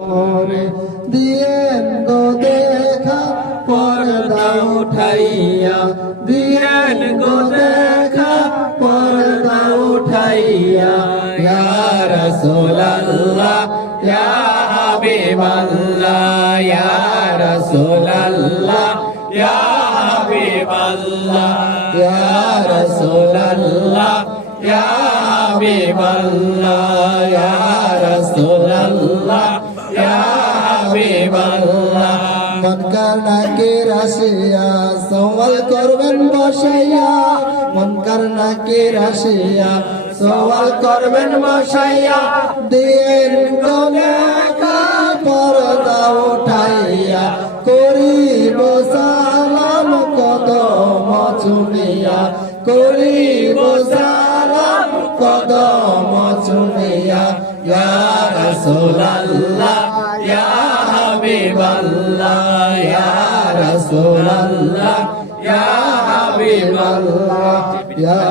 পরে দিয়েন গো দেখা, পর্দা উঠাইয়া। দিয়েন গো দেখা, পর্দা উঠাইয়া। ইয়া রাসূলুল্লাহ, ইয়া হাবিবাল্লাহ, ইয়া রাসূলুল্লাহ, ইয়া হাবিবাল্লাহ, ইয়া রাসূলুল্লাহ, ইয়া হাবিবাল্লাহ। হাবিবাল্লাহ মন কারনাকে রাশিয়া? সওয়াল করবেন বসাইয়া। মন কারনাকে রাশিয়া? সওয়াল করবেন বসাইয়া। দিন গনে পর্দা উঠাইয়া। করিব সালাম কদম চুমিয়া করিব সালাম কদম চুমিয়া ইয়া রাসূলুল্লাহ, ইয়া হাবিবাল্লাহ ইয়া রাসূলুল্লাহ, ইয়া হাবিবাল্লাহ, ইয়া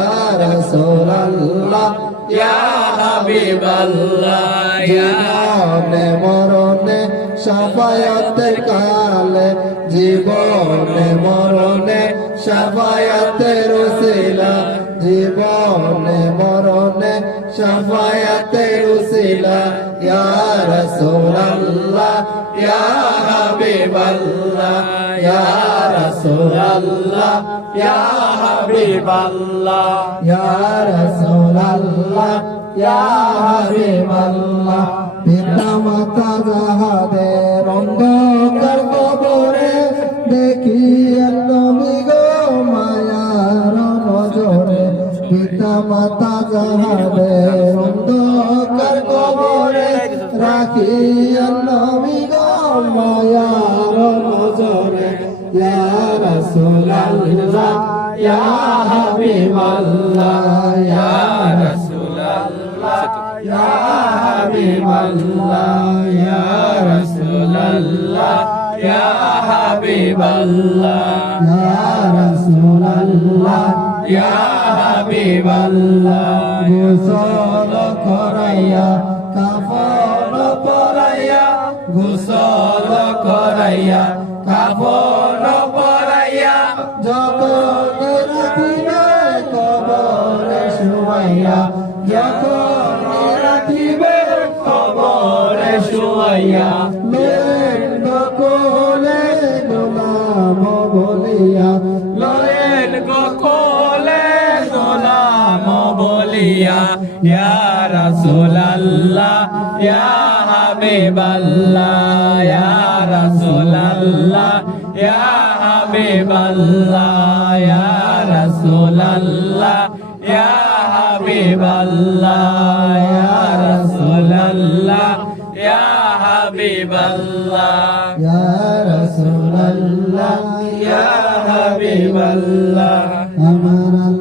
রাসূলুল্লাহ, ইয়া হাবিবাল্লাহ জীবনে মরণে, সাফায়াতের কালে জীবনে মরণে, সাফায়াতের উসিলা, জীবনে মরণে, সাফায়াতের উসিলা রাসূলুল্লাহ, ইয়া হাবিবাল্লাহ, ইয়া রাসূলুল্লাহ, ইয়া হাবিবাল্লাহ, ইয়া রাসূলুল্লাহ, ইয়া হাবিবাল্লাহ পিতা মাতা যাহাদের অন্ধকার দেখি নবী গো মায়ার নজরে, পিতা মাতা যাহাদের রাখি নবী গো মায়ার নজরে ইয়া রাসূলুল্লাহ ইয়া হাবিবাল্লাহ ইয়া রাসূলুল্লাহ ইয়া হাবিবাল্লাহ ইয়া রাসূলুল্লাহ ইয়া হাবিবাল্লাহ ইয়া রাসূলুল্লাহ ইয়া হাবিবাল্লাহ কাফন পরাইয়া, যখন রাখিবে কবরে শুয়াইয়া, যখন রাখিবে কবরে শুয়াইয়া মেন কোলে গোলাম বলিয়া লয়েন কোলে গোলাম বলিয়া, ইয়া রাসূলুল্লাহ, ইয়া হাবিবাল্লাহ ইয়া হাবিবাল্লাহ ইয়া রাসূলুল্লাহ ইয়া হাবিবাল্লাহ ইয়া রাসূলুল্লাহ ইয়া হাবিবাল্লাহ ইয়া রাসূলুল্লাহ ইয়া হাবিবাল্লাহ আমার